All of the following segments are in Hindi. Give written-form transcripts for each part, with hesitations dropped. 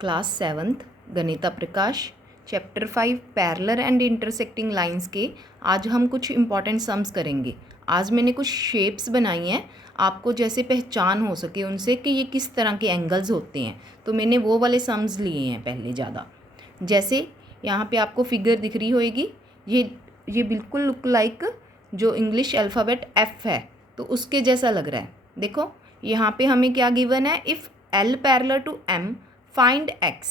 Class 7th Ganita Prakash chapter 5 parallel and intersecting lines के आज हम कुछ इम्पॉर्टेंट सम्स करेंगे। आज मैंने कुछ शेप्स बनाई हैं आपको जैसे पहचान हो सके उनसे कि ये किस तरह के एंगल्स होते हैं, तो मैंने वो वाले सम्स लिए हैं पहले ज़्यादा। जैसे यहाँ पे आपको फिगर दिख रही होएगी, ये बिल्कुल लुक लाइक जो इंग्लिश अल्फ़ाबेट एफ़ है तो उसके जैसा लग रहा है। देखो यहाँ पे हमें क्या गिवन है, if L parallel to M find X,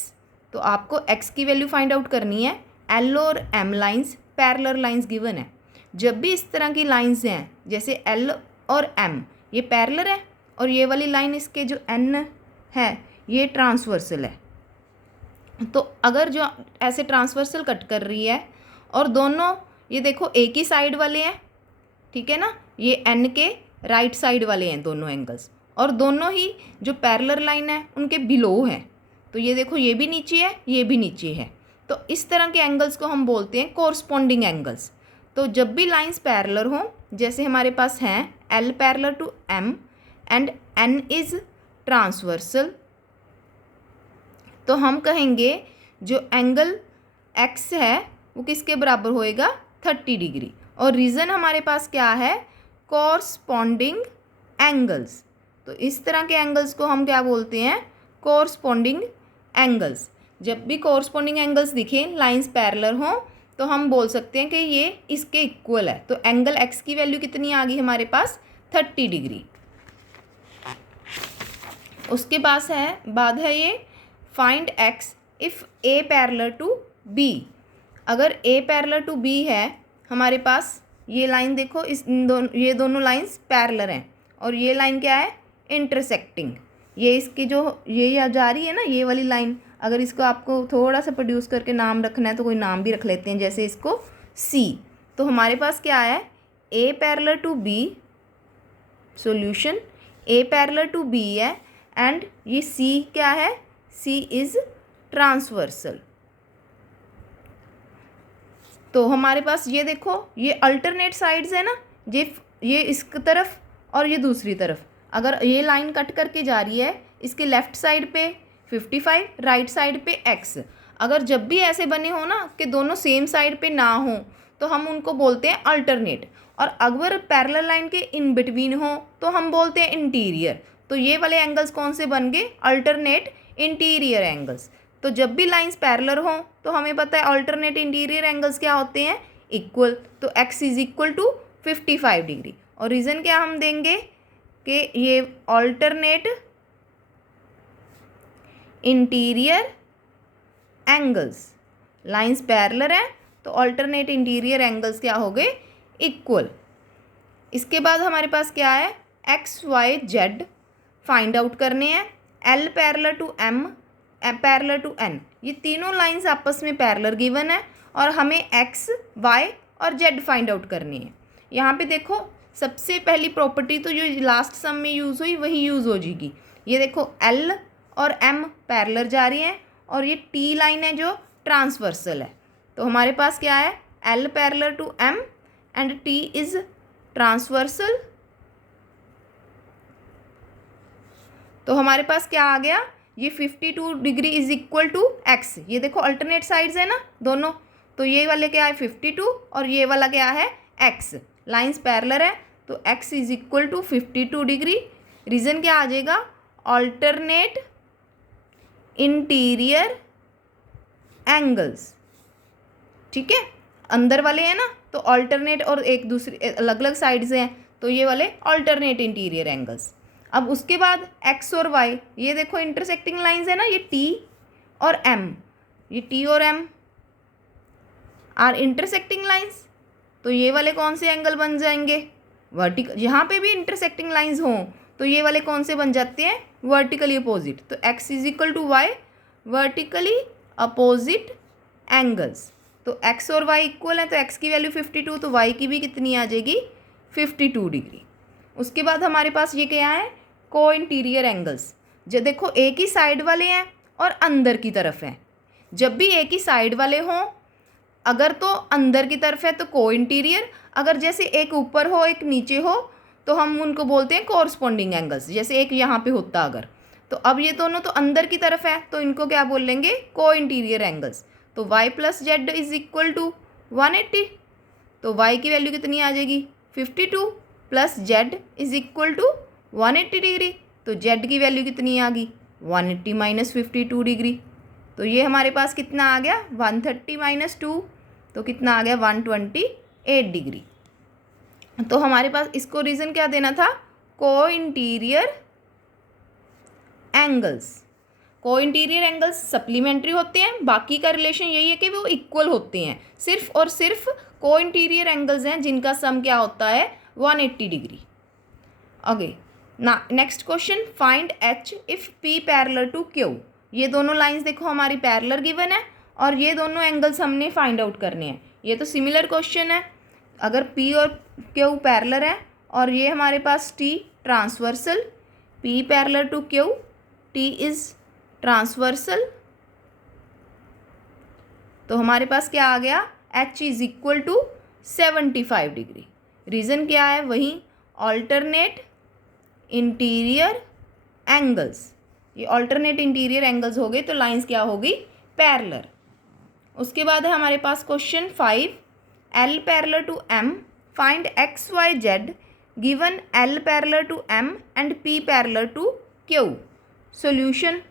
तो आपको एक्स की वैल्यू फाइंड आउट करनी है। एल और M lines parallel lines given है। जब भी इस तरह की लाइंस हैं जैसे एल और एम ये पैरेलल है और ये वाली लाइन इसके जो एन है ये ट्रांसवर्सल है, तो अगर जो ऐसे ट्रांसवर्सल कट कर रही है और दोनों ये देखो एक ही साइड वाले हैं, ठीक है ना, ये एन के राइट साइड वाले हैं दोनों एंगल्स, और दोनों ही जो पैरेलल लाइन है उनके बिलो हैं, तो ये देखो ये भी नीचे है ये भी नीचे है, तो इस तरह के एंगल्स को हम बोलते हैं कोरस्पॉन्डिंग एंगल्स। तो जब भी लाइंस पैरेलल हों, जैसे हमारे पास हैं L parallel to M and N is transversal, तो हम कहेंगे जो एंगल एक्स है वो किसके बराबर होएगा, 30 डिग्री। और रीज़न हमारे पास क्या है, कोरस्पॉन्डिंग एंगल्स। तो इस तरह के एंगल्स को हम क्या बोलते हैं, कोरस्पॉन्डिंग एंगल्स। जब भी कोरस्पॉन्डिंग एंगल्स दिखें लाइंस पैरेलल हों तो हम बोल सकते हैं कि ये इसके इक्वल है। तो एंगल एक्स की वैल्यू कितनी आ गई हमारे पास, 30 डिग्री। उसके बाद है ये find X if A parallel to B. अगर ए पैरेलल टू बी है हमारे पास, ये लाइन देखो ये दोनों लाइंस पैरेलल हैं और ये लाइन क्या है, इंटरसेक्टिंग। ये इसकी जो ये जा रही है ना ये वाली लाइन, अगर इसको आपको थोड़ा सा प्रोड्यूस करके नाम रखना है तो कोई नाम भी रख लेते हैं, जैसे इसको सी। तो हमारे पास क्या है, A parallel to B, solution A parallel to B है एंड ये सी क्या है, सी इज़ ट्रांसवर्सल। तो हमारे पास ये देखो ये अल्टरनेट साइड्स है ना, ये इस तरफ और ये दूसरी तरफ, अगर ये लाइन कट करके जा रही है इसके लेफ़्ट साइड पे 55, राइट साइड पे x, अगर जब भी ऐसे बने हो ना कि दोनों सेम साइड पे ना हो तो हम उनको बोलते हैं अल्टरनेट, और अगर पैरेलल लाइन के इन बिटवीन हो तो हम बोलते हैं इंटीरियर। तो ये वाले एंगल्स कौन से बन गए, अल्टरनेट इंटीरियर एंगल्स। तो जब भी लाइंस पैरेलल हों तो हमें पता है अल्टरनेट इंटीरियर एंगल्स क्या होते हैं, इक्वल। तो x is equal to 55 degree. और रीज़न क्या हम देंगे कि ये alternate interior angles, lines parallel है तो अल्टरनेट इंटीरियर एंगल्स क्या हो गए, इक्वल। इसके बाद हमारे पास क्या है, X Y Z find out करने हैं। L parallel to M parallel to N, ये तीनों लाइंस आपस में पैरेलल गिवन है और हमें एक्स वाई और जेड फाइंड आउट करनी है। यहाँ पे देखो सबसे पहली प्रॉपर्टी तो जो लास्ट सम में यूज़ हुई वही यूज़ हो जाएगी। ये देखो एल और एम पैरेलल जा रही हैं और ये टी लाइन है जो ट्रांसवर्सल है, तो हमारे पास क्या है, L parallel to M and T is transversal. तो हमारे पास क्या आ गया, ये 52 degree is equal to X. ये देखो अल्टरनेट साइड्स है ना दोनों, तो ये वाले क्या है 52 और ये वाला क्या है एक्स, लाइंस पैरेलल है तो X is equal to 52 degree. Reason क्या आ जाएगा, अल्टरनेट इंटीरियर एंगल्स, ठीक है। अंदर वाले हैं ना तो अल्टरनेट और एक दूसरे अलग अलग साइड से हैं तो ये वाले अल्टरनेट इंटीरियर एंगल्स। अब उसके बाद एक्स और वाई, ये देखो इंटरसेक्टिंग लाइंस है ना, ये टी और एम, ये टी और एम आर इंटरसेक्टिंग लाइंस, तो ये वाले कौन से एंगल बन जाएंगे, वर्टिकल। जहाँ पे भी इंटरसेक्टिंग लाइंस हों तो ये वाले कौन से बन जाते हैं, वर्टिकली अपोजिट। तो X is equal to Y, vertically opposite angles. तो एक्स और वाई इक्वल है तो एक्स की वैल्यू 52, तो वाई की भी कितनी आ जाएगी, 52 डिग्री। उसके बाद हमारे पास ये क्या है, को इंटीरियर एंगल्स। जो देखो एक ही साइड वाले हैं और अंदर की तरफ हैं। जब भी एक ही साइड वाले हों, अगर तो अंदर की तरफ है तो को इंटीरियर, अगर जैसे एक ऊपर हो एक नीचे हो तो हम उनको बोलते हैं कोरस्पॉन्डिंग एंगल्स। जैसे एक यहाँ पे होता अगर, तो अब ये दोनों तो अंदर की तरफ है, तो इनको क्या बोल लेंगे, को इंटीरियर एंगल्स। तो y plus Z is equal to 180, तो y की वैल्यू कितनी आ जाएगी 52 plus Z is equal to 180 degree, तो z की वैल्यू कितनी आ गई 180 माइनस 52 डिग्री। तो ये हमारे पास कितना आ गया 130 माइनस 2, तो कितना आ गया 128 डिग्री। तो हमारे पास इसको रीज़न क्या देना था, को इंटीरियर एंगल्स। को इंटीरियर एंगल्स सप्लीमेंट्री होते हैं, बाकी का रिलेशन यही है कि वो इक्वल होते हैं, सिर्फ और सिर्फ को इंटीरियर एंगल्स हैं जिनका सम क्या होता है 180 डिग्री। ओके ना, next question, find H if P parallel to Q. ये दोनों लाइंस देखो हमारी पैरेलल गिवन है और ये दोनों एंगल्स हमने फाइंड आउट करने हैं। ये तो सिमिलर क्वेश्चन है, अगर पी और क्यू पैरेलल है और ये हमारे पास T transversal, P parallel to Q, T is transversal, तो हमारे पास क्या आ गया H is equal to 75 degree. Reason क्या है, वही ऑल्टरनेट इंटीरियर एंगल्स। ये ऑल्टरनेट इंटीरियर एंगल्स हो गए तो लाइंस क्या होगी पैरेलल। उसके बाद है हमारे पास question 5, L parallel to M, find X Y Z given L parallel to M and P parallel to Q। Solution,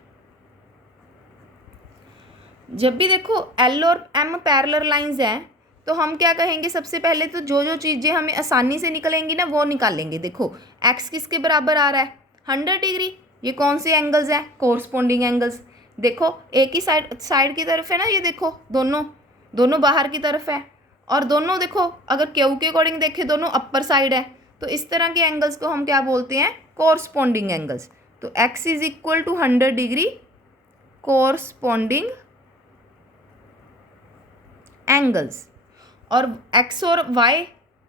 जब भी देखो L और M पैरेलल लाइंस हैं तो हम क्या कहेंगे, सबसे पहले तो जो जो चीज़ें हमें आसानी से निकलेंगी ना वो निकालेंगे। देखो x किसके बराबर आ रहा है 100 डिग्री, ये कौन से एंगल्स हैं कोरस्पोंडिंग एंगल्स। देखो एक ही साइड की तरफ है ना, ये देखो दोनों बाहर की तरफ है, और दोनों देखो अगर क्यू के अकॉर्डिंग देखें दोनों अपर साइड है, तो इस तरह के एंगल्स को हम क्या बोलते हैं कोरस्पोंडिंग एंगल्स। तो x is equal to 100 degree corresponding angles, और x और y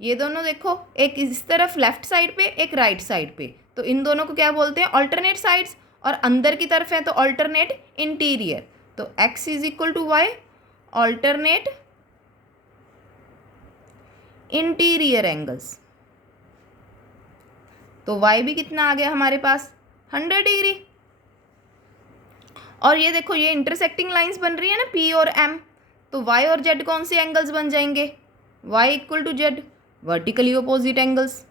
ये दोनों देखो एक इस तरफ लेफ्ट साइड पे एक राइट साइड पे, तो इन दोनों को क्या बोलते हैं ऑल्टरनेट साइड्स, और अंदर की तरफ है तो ऑल्टरनेट इंटीरियर। तो x is equal to Y alternate interior angles, तो y भी कितना आ गया हमारे पास 100 डिग्री। और ये देखो ये इंटरसेक्टिंग लाइंस बन रही है ना p और m, तो y और z कौन से एंगल्स बन जाएंगे, y equal to z vertically opposite angles.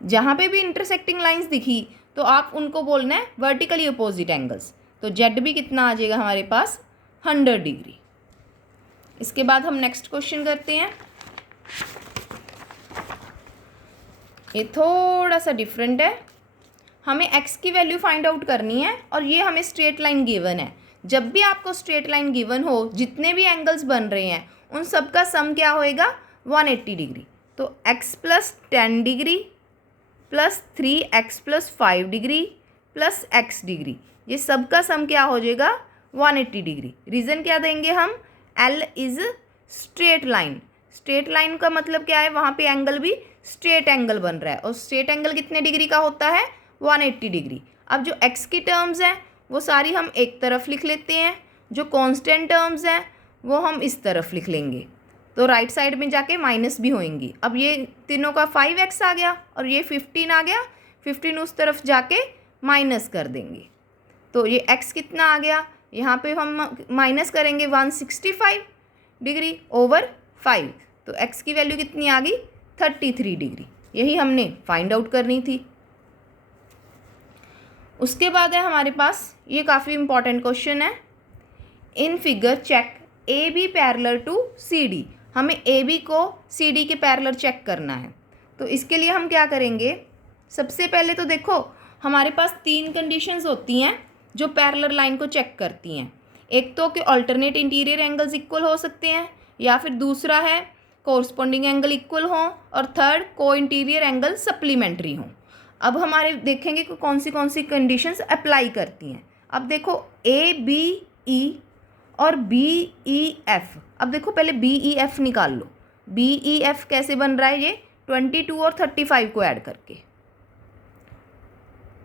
जहाँ पे भी इंटरसेक्टिंग लाइंस दिखी तो आप उनको बोलना है वर्टिकली अपोजिट एंगल्स, तो z भी कितना आ जाएगा हमारे पास 100 डिग्री। इसके बाद हम नेक्स्ट क्वेश्चन करते हैं, ये थोड़ा सा डिफरेंट है, हमें x की वैल्यू फाइंड आउट करनी है और ये हमें स्ट्रेट लाइन गिवन है। जब भी आपको स्ट्रेट लाइन गिवन हो, जितने भी एंगल्स बन रहे हैं उन सब का सम क्या होएगा 180 डिग्री। तो x plus 10 degree plus 3x plus 5 degree plus x degree, ये सब का सम क्या हो जाएगा 180 डिग्री। रीज़न क्या देंगे हम, L is straight line. Straight line का मतलब क्या है, वहाँ पे एंगल भी स्ट्रेट एंगल बन रहा है, और स्ट्रेट एंगल कितने डिग्री का होता है 180 डिग्री। अब जो x की टर्म्स हैं वो सारी हम एक तरफ लिख लेते हैं, जो कांस्टेंट टर्म्स हैं वो हम इस तरफ लिख लेंगे, तो राइट साइड में जाके माइनस भी होंगी। अब ये तीनों का 5x आ गया और ये 15 आ गया, 15 उस तरफ जाके माइनस कर देंगे, तो ये x कितना आ गया, यहाँ पे हम माइनस करेंगे 165 डिग्री ओवर 5, तो x की वैल्यू कितनी आ गई 33 डिग्री। यही हमने फाइंड आउट करनी थी। उसके बाद है हमारे पास ये काफ़ी इंपॉर्टेंट क्वेश्चन है, in figure check A B parallel to C D. हमें ए बी को सी डी के पैरेलल चेक करना है, तो इसके लिए हम क्या करेंगे, सबसे पहले तो देखो हमारे पास 3 कंडीशंस होती हैं जो पैरेलल लाइन को चेक करती हैं। एक तो कि अल्टरनेट इंटीरियर एंगल्स इक्वल हो सकते हैं, या फिर दूसरा है कोरस्पोंडिंग एंगल इक्वल हों, और थर्ड को इंटीरियर एंगल सप्लीमेंट्री हों। अब हमारे देखेंगे कि कौन सी कंडीशंस अप्लाई करती हैं। अब देखो ए बी ई और बी ई एफ, अब देखो पहले बी ई एफ निकाल लो। बी ई एफ कैसे बन रहा है, ये 22 और 35 को ऐड करके,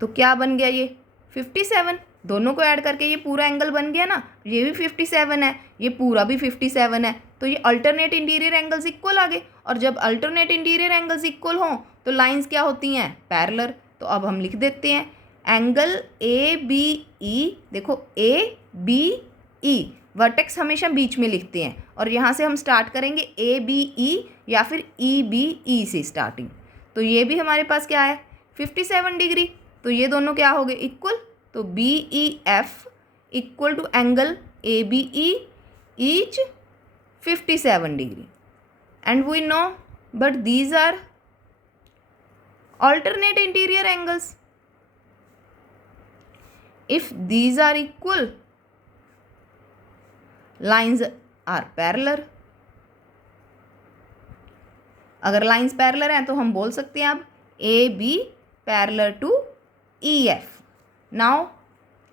तो क्या बन गया ये 57, दोनों को ऐड करके ये पूरा एंगल बन गया ना, ये भी 57 है, ये पूरा भी 57 है, तो ये अल्टरनेट इंटीरियर एंगल्स इक्वल आ गए। और जब अल्टरनेट इंटीरियर एंगल्स इक्वल हों तो लाइंस क्या होती हैं पैरेलल, तो अब हम लिख देते हैं एंगल ए बी ई। देखो ए बी ई, वर्टेक्स हमेशा बीच में लिखते हैं और यहाँ से हम स्टार्ट करेंगे ए बी ई या फिर ई बी ई से स्टार्टिंग। तो ये भी हमारे पास क्या है 57 डिग्री। तो ये दोनों क्या हो गए इक्वल। तो B E F equal to angle A B E each 57 degree. And we know but these are alternate interior angles. If these are equal, lines are parallel. अगर लाइंस पैरेलल हैं तो हम बोल सकते हैं अब A B parallel to E F. Now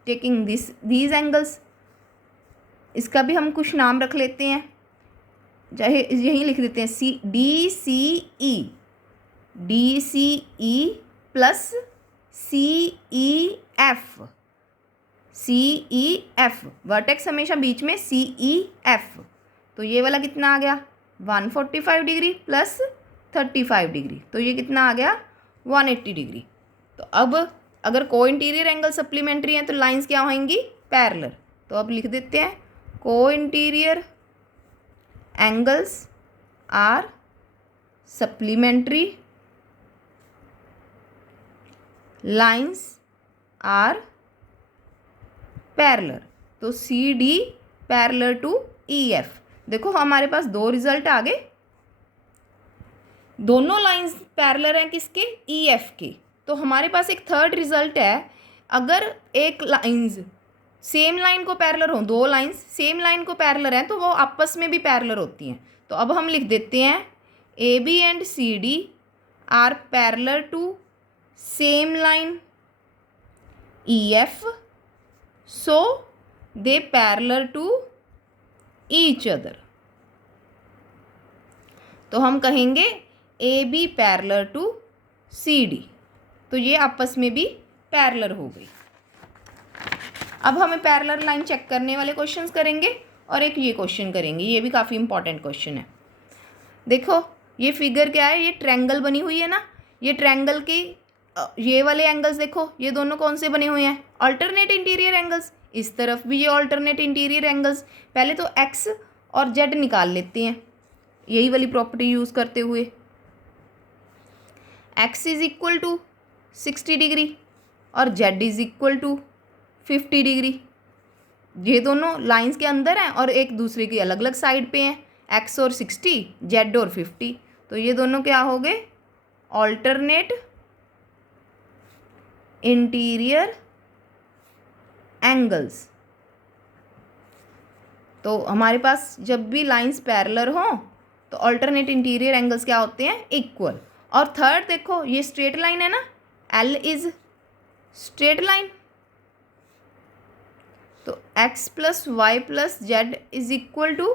taking these angles, इसका भी हम कुछ नाम रख लेते हैं, चाहे यहीं लिख देते हैं सी डी सी ई, डी सी ई प्लस सी ई एफ, सी ई एफ, वर्टेक्स हमेशा बीच में सी ई एफ। तो ये वाला कितना आ गया 145 डिग्री प्लस 35 डिग्री, तो ये कितना आ गया 180 डिग्री। तो अब अगर को इंटीरियर एंगल सप्लीमेंट्री हैं तो लाइंस क्या होंगी पैरेलल। तो अब लिख देते हैं co interior angles are supplementary, lines are parallel. तो C D parallel to E F. देखो हमारे पास दो रिजल्ट आ गए, दोनों लाइंस पैरेलल हैं किसके ई एफ के। तो हमारे पास एक थर्ड रिजल्ट है, अगर एक लाइंस सेम लाइन को पैरेलल हो, दो लाइंस सेम लाइन को पैरेलल हैं तो वो आपस में भी पैरेलल होती हैं। तो अब हम लिख देते हैं A B and C D are parallel to same line EF, so they parallel to each other. तो हम कहेंगे AB पैरेलल टू CD, तो ये आपस में भी पैरेलल हो गई। अब हमें पैरेलल लाइन चेक करने वाले क्वेश्चंस करेंगे और एक ये क्वेश्चन करेंगे, ये भी काफ़ी इंपॉर्टेंट क्वेश्चन है। देखो ये फिगर क्या है, ये ट्रायंगल बनी हुई है ना, ये ट्रायंगल की ये वाले एंगल्स देखो, ये दोनों कौन से बने हुए हैं अल्टरनेट इंटीरियर एंगल्स। इस तरफ भी ये अल्टरनेट इंटीरियर एंगल्स। पहले तो एक्स और जेड निकाल लेते हैं यही वाली प्रॉपर्टी यूज़ करते हुए। X is equal to 60 degree और Z is equal to 50 degree. ये दोनों लाइंस के अंदर हैं और एक दूसरे की अलग अलग साइड पे हैं, एक्स और 60, जेड और 50। तो ये दोनों क्या हो गए ऑल्टरनेट इंटीरियर एंगल्स। तो हमारे पास जब भी लाइंस पैरेलल हों तो अल्टरनेट इंटीरियर एंगल्स क्या होते हैं इक्वल। और थर्ड देखो ये स्ट्रेट लाइन है ना, एल इज स्ट्रेट लाइन, तो X plus Y plus Z is equal to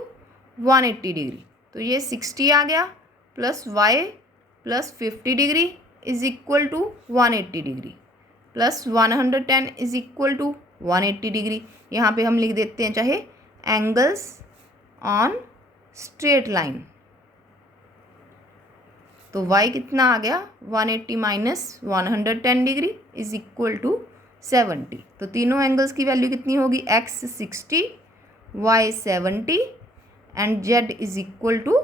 180 degree. तो ये 60 आ गया plus Y plus 50 degree is equal to 180 degree plus 110 is equal to 180 degree. यहाँ पे हम लिख देते हैं चाहे एंगल्स ऑन स्ट्रेट लाइन। तो y कितना आ गया 180 minus 110 degree is equal to 70। तो तीनों एंगल्स की वैल्यू कितनी होगी x 60, y 70 and z is equal to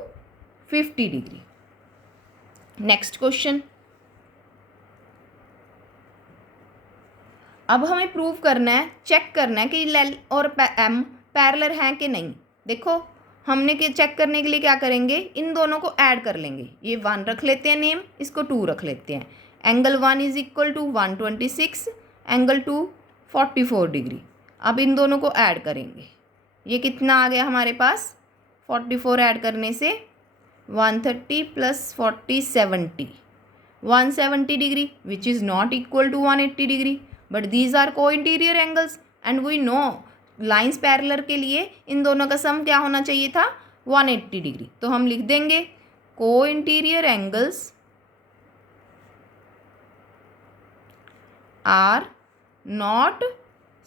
50 degree. Next question. अब हमें प्रूव करना है, चेक करना है कि L और M पैरेलल हैं कि नहीं। देखो हमने चेक करने के लिए क्या करेंगे, इन दोनों को ऐड कर लेंगे। ये 1 रख लेते हैं नेम, इसको 2 रख लेते हैं। Angle 1 is equal to 126, angle 2 44 degree. अब इन दोनों को ऐड करेंगे, ये कितना आ गया हमारे पास 44 ऐड करने से 130 plus 40 70, 170 degree which is not equal to 180 degree, but these are co interior angles and we know lines parallel के लिए इन दोनों का सम क्या होना चाहिए था 180 डिग्री। तो हम लिख देंगे को interior angles are not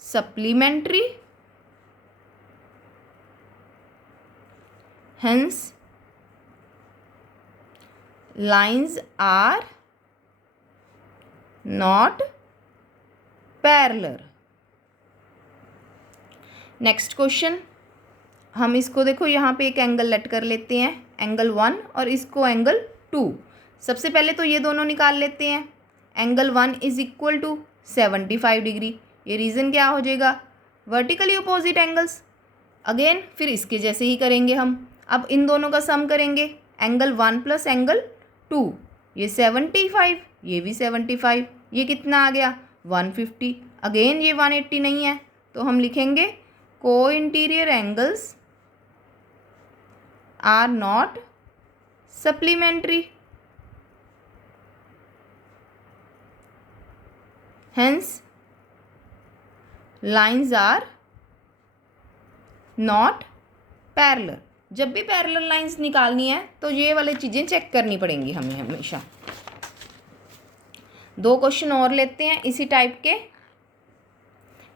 supplementary, hence lines are not parallel. Next question, हम इसको देखो यहाँ पे एक एंगल लेट कर लेते हैं, एंगल 1 और इसको एंगल 2। सबसे पहले तो ये दोनों निकाल लेते हैं। Angle 1 is equal to 75 degree. ये रीज़न क्या हो जाएगा, वर्टिकली अपोजिट एंगल्स। अगेन फिर इसके जैसे ही करेंगे हम। अब इन दोनों का सम करेंगे, एंगल 1 प्लस एंगल 2, ये 75, ये भी 75, ये कितना आ गया 150। अगेन ये 180 नहीं है, तो हम लिखेंगे को interior angles are not supplementary, hence lines are not parallel. जब भी पैरेलल लाइंस निकालनी है तो ये वाली चीज़ें चेक करनी पड़ेंगी हमें हमेशा। 2 क्वेश्चन और लेते हैं इसी टाइप के,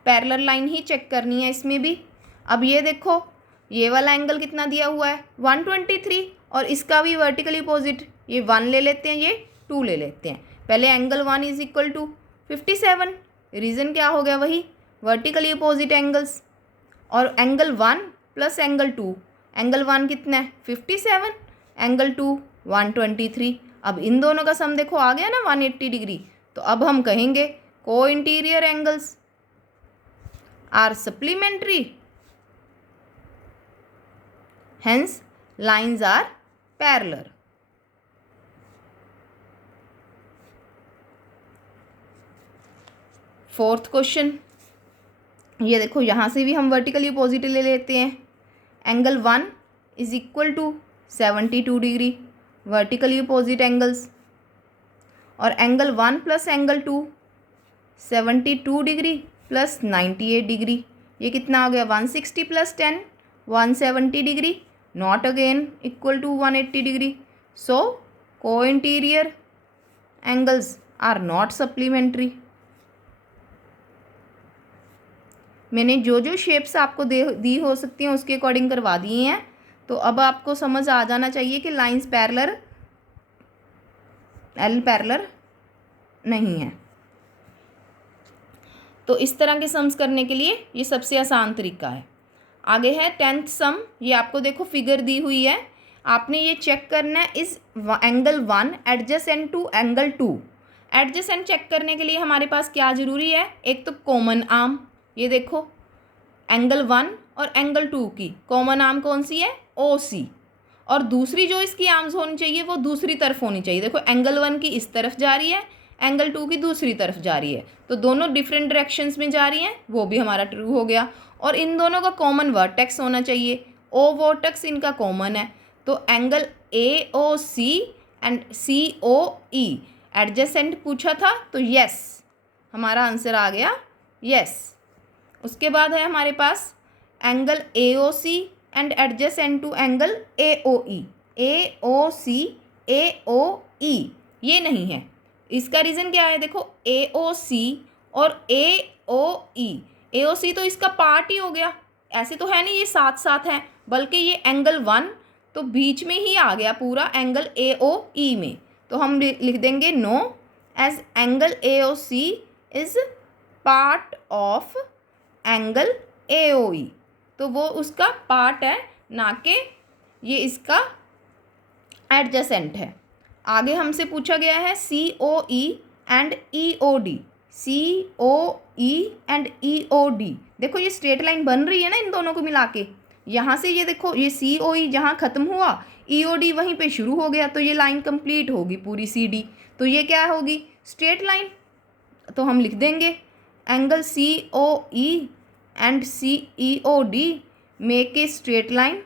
पैरेलल लाइन ही चेक करनी है इसमें भी। अब ये देखो, ये वाला एंगल कितना दिया हुआ है 123, और इसका भी वर्टिकली अपोजिट, ये 1 ले लेते हैं, ये 2 ले लेते हैं। पहले angle 1 is equal to 57, reason क्या हो गया, वही वर्टिकली अपोजिट एंगल्स। और एंगल 1 प्लस एंगल 2, एंगल 1 कितना है 57, एंगल 2 123। अब इन दोनों का सम देखो आ गया ना 180 डिग्री। तो अब हम कहेंगे को interior angles are supplementary, hence lines are parallel. Fourth question, ये देखो यहाँ से भी हम वर्टिकली अपोजिट ले लेते हैं। Angle 1 is equal to 72 degree, vertically opposite angles. और angle 1 plus angle 2 72 degree plus 98 degree, ये कितना हो गया 160 plus 10 170 degree, not again equal to 180 degree. So co interior angles are not supplementary. मैंने जो जो शेप्स आपको दी हो सकती हैं उसके अकॉर्डिंग करवा दिए हैं। तो अब आपको समझ आ जाना चाहिए कि लाइंस पैरेलल पैरेलल नहीं है। तो इस तरह के सम्स करने के लिए ये सबसे आसान तरीका है। आगे है 10th सम, ये आपको देखो फिगर दी हुई है, आपने ये चेक करना है इस angle 1 adjacent to angle 2। Adjacent check करने के लिए हमारे पास क्या ज़रूरी है, एक तो कॉमन आर्म, ये देखो एंगल 1 और एंगल 2 की कॉमन आर्म कौन सी है OC, और दूसरी जो इसकी आर्म्स होनी चाहिए वो दूसरी तरफ होनी चाहिए। देखो एंगल 1 की इस तरफ जा रही है, एंगल 2 की दूसरी तरफ जा रही है, तो दोनों डिफरेंट डायरेक्शंस में जा रही हैं, वो भी हमारा ट्रू हो गया। और इन दोनों का कॉमन वर्टेक्स होना चाहिए, O वर्टेक्स इनका कॉमन है, तो angle AOC and COE adjacent पूछा था तो यस, हमारा आंसर आ गया यस। उसके बाद है हमारे पास angle AOC and adjacent to angle AOE, AOC AOE ये नहीं है। इसका रीज़न क्या है, देखो AOC और AOE, AOC तो इसका पार्ट ही हो गया, ऐसे तो है नहीं ये साथ साथ हैं, बल्कि ये एंगल 1 तो बीच में ही आ गया पूरा एंगल AOE में। तो हम लिख देंगे no, as angle AOC is part of angle AOE, तो वो उसका पार्ट है, ना कि ये इसका एडजेसेंट है। आगे हमसे पूछा गया है COE and EOD, COE and EOD। देखो ये स्ट्रेट लाइन बन रही है ना इन दोनों को मिला के, यहाँ से ये देखो ये COE जहाँ ख़त्म हुआ EOD वहीं पे शुरू हो गया, तो ये लाइन कंप्लीट होगी पूरी CD, तो ये क्या होगी स्ट्रेट लाइन। तो हम लिख देंगे angle COE and CEOD make a straight line,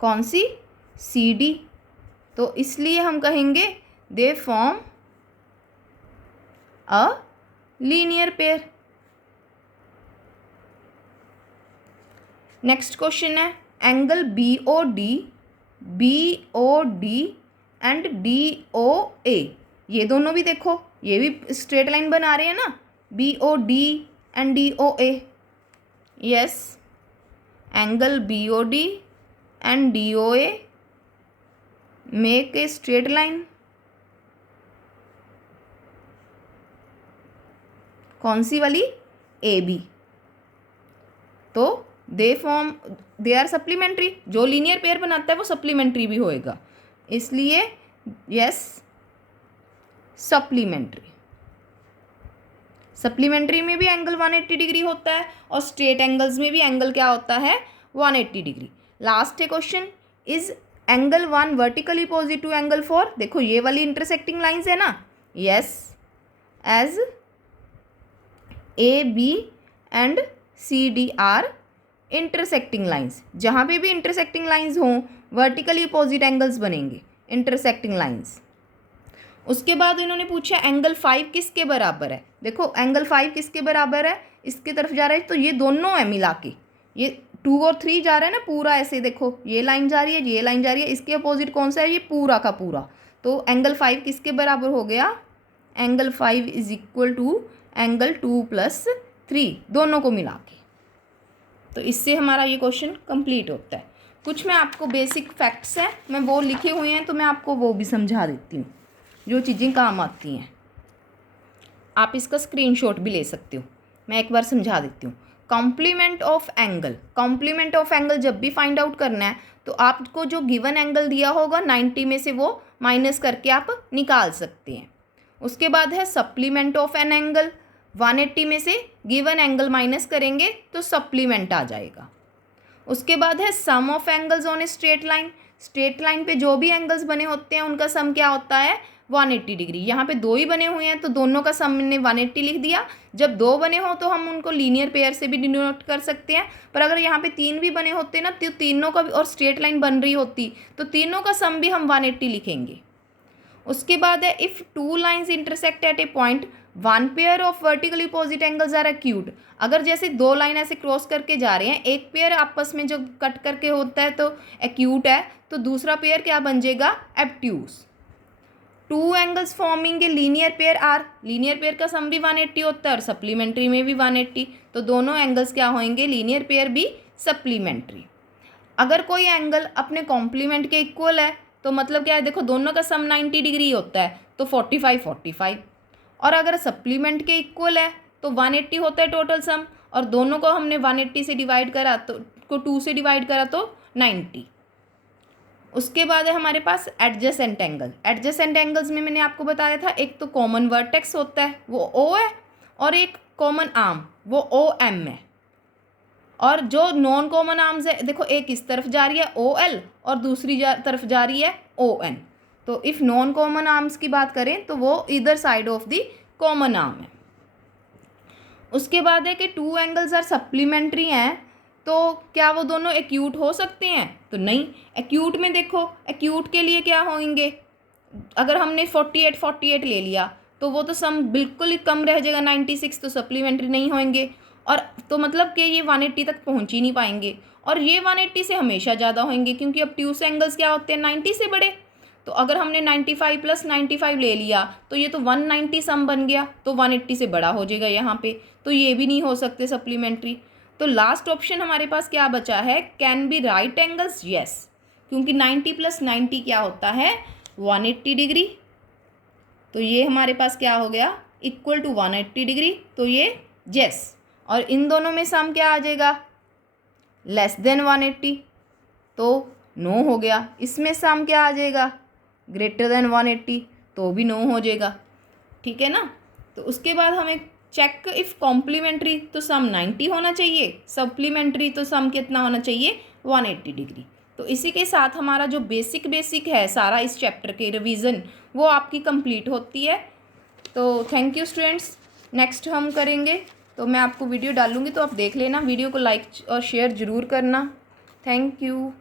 कौन सी CD, तो इसलिए हम कहेंगे they form a linear pair. Next question है एंगल BOD एंड DOA, ये दोनों भी देखो ये भी स्ट्रेट लाइन बना रहे हैं ना, BOD and DOA। Yes, angle BOD and DOA make a straight line, कौन सी वाली, ए बी, तो दे आर सप्लीमेंट्री। जो लीनियर पेयर बनाता है वो सप्लीमेंट्री भी होएगा, इसलिए यस सप्लीमेंट्री। सप्लीमेंट्री में भी एंगल 180 डिग्री होता है और स्ट्रेट एंगल्स में भी एंगल क्या होता है, 180 डिग्री। लास्ट है question, is angle 1 vertically opposite to angle 4। देखो ये वाली इंटरसेक्टिंग लाइंस है ना, yes, as A B and C D are intersecting lines. जहाँ पे भी इंटरसेक्टिंग लाइंस हों वर्टिकली अपोजिट एंगल्स बनेंगे, इंटरसेक्टिंग लाइंस। उसके बाद इन्होंने पूछा एंगल 5 किसके बराबर है। देखो एंगल 5 किसके बराबर है, इसके तरफ जा रहा है, तो ये दोनों है मिला के, ये 2 और 3 जा रहा है ना पूरा, ऐसे देखो ये लाइन जा रही है, ये लाइन जा रही है, इसके अपोजिट कौन सा है, ये पूरा का पूरा। तो एंगल 5 किसके बराबर हो गया, angle 5 is equal to angle 2 + 3, दोनों को मिला के। तो इससे हमारा ये क्वेश्चन कंप्लीट होता है। कुछ मैं आपको बेसिक फैक्ट्स हैं, मैं वो लिखे हुए हैं तो मैं आपको वो भी समझा देती हूँ, जो चीज़ें काम आती हैं। आप इसका स्क्रीनशॉट भी ले सकते हो, मैं एक बार समझा देती हूँ। Complement of angle, complement of angle जब भी फाइंड आउट करना है तो आपको जो गिवन एंगल दिया होगा 90 में से वो माइनस करके आप निकाल सकते हैं। उसके बाद है सप्लीमेंट ऑफ एन एंगल, 180 में से गिवन एंगल माइनस करेंगे तो सप्लीमेंट आ जाएगा। उसके बाद है sum of angles on a straight line, straight line पे जो भी एंगल्स बने होते हैं उनका सम क्या होता है, 180 डिग्री। यहाँ पे 2 ही बने हुए हैं तो दोनों का सम ने 180 लिख दिया। जब 2 बने हो तो हम उनको लीनियर पेयर से भी डिनोट कर सकते हैं, पर अगर यहाँ पे 3 भी बने होते ना तो तीनों का भी, और स्ट्रेट लाइन बन रही होती तो तीनों का सम भी हम 180 लिखेंगे। उसके बाद है if 2 lines intersect at a point 1 pair of vertically opposite angles are acute. अगर जैसे 2 लाइन ऐसे क्रॉस करके जा रहे हैं, एक पेयर आपस में जो कट करके होता है तो एक्यूट है, तो दूसरा पेयर क्या बन जाएगा, obtuse. 2 angles forming a linear pair are, linear pair का सम भी 180 होता है और सप्लीमेंट्री में भी 180, तो दोनों एंगल्स क्या होंगे, लीनियर पेयर भी सप्लीमेंट्री। अगर कोई एंगल अपने कॉम्प्लीमेंट के इक्वल है तो मतलब क्या है, देखो दोनों का सम 90 डिग्री होता है तो 45, और अगर सप्लीमेंट के इक्वल है तो 180 होता है टोटल सम, और दोनों को हमने 180 से डिवाइड करा तो 2 से डिवाइड करा तो 90। उसके बाद है हमारे पास एडजेसेंट एंगल। एडजेसेंट एंगल्स में मैंने आपको बताया था, एक तो कॉमन वर्टेक्स होता है वो O है, और एक कॉमन आर्म वो OM है, और जो नॉन कॉमन आर्म्स है देखो एक इस तरफ जा रही है OL और दूसरी तरफ जा रही है ON। तो इफ़ नॉन कॉमन आर्म्स की बात करें तो वो इधर side of the common arm है। उसके बाद है कि 2 एंगल्स आर सप्लीमेंट्री हैं, तो क्या वो दोनों एक्यूट हो सकते हैं, तो नहीं। एक्यूट में देखो, एक्यूट के लिए क्या होंगे, अगर हमने 48 ले लिया तो वो तो सम बिल्कुल ही कम रह जाएगा 96, तो सप्लीमेंट्री नहीं होंगे, और तो मतलब कि ये 180 तक पहुंच ही नहीं पाएंगे, और ये 180 से हमेशा ज़्यादा होंगे क्योंकि ऑब्ट्यूज एंगल्स क्या होते हैं, 90 से बड़े। तो अगर हमने 95 + 95 ले लिया तो ये तो 190 सम बन गया, तो 180 से बड़ा हो जाएगा यहाँ पे, तो ये भी नहीं हो सकते सप्लीमेंट्री। तो लास्ट ऑप्शन हमारे पास क्या बचा है, can be right angles, yes, क्योंकि 90 + 90 क्या होता है, 180 डिग्री। तो ये हमारे पास क्या हो गया, इक्वल टू 180 डिग्री, तो ये यस। और इन दोनों में सम क्या आ जाएगा, लेस देन 180, तो नो हो गया। इसमें सम क्या आ जाएगा, ग्रेटर देन 180, तो भी नो हो जाएगा, ठीक है ना। तो उसके बाद हमें चेक इफ़ कॉम्प्लीमेंट्री तो सम 90 होना चाहिए, सप्लीमेंट्री तो सम कितना होना चाहिए, 180 डिग्री। तो इसी के साथ हमारा जो बेसिक है सारा इस चैप्टर के रिवीजन वो आपकी कंप्लीट होती है। तो थैंक यू स्टूडेंट्स, नेक्स्ट हम करेंगे, तो मैं आपको वीडियो डालूँगी तो आप देख लेना, वीडियो को लाइक और शेयर ज़रूर करना। Thank you.